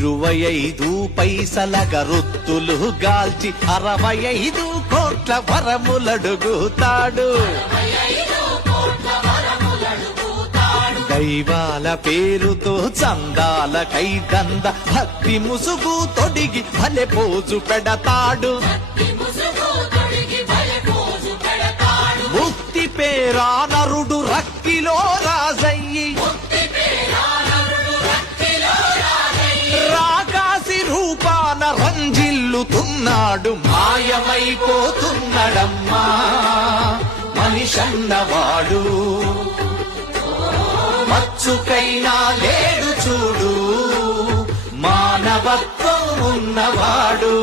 25 పైసల గరుత్తులు గాల్చి 65 కోట్ల వరములడుగుతాడు. దైవాల పేరుతో చందాల కైదంద భక్తి ముసుగు తొడిగి భలే పోజు పెడతాడు. ముక్తి పేరా నరుడు రక్కిలో రాజయ్యి రాకాసి రూపాన రంజిల్లుతున్నాడు. మాయమైపోతున్నాడమ్మా మనిషన్నవాడు. మచ్చుకైనా లేడు చూడు మానవత్వం ఉన్నవాడు.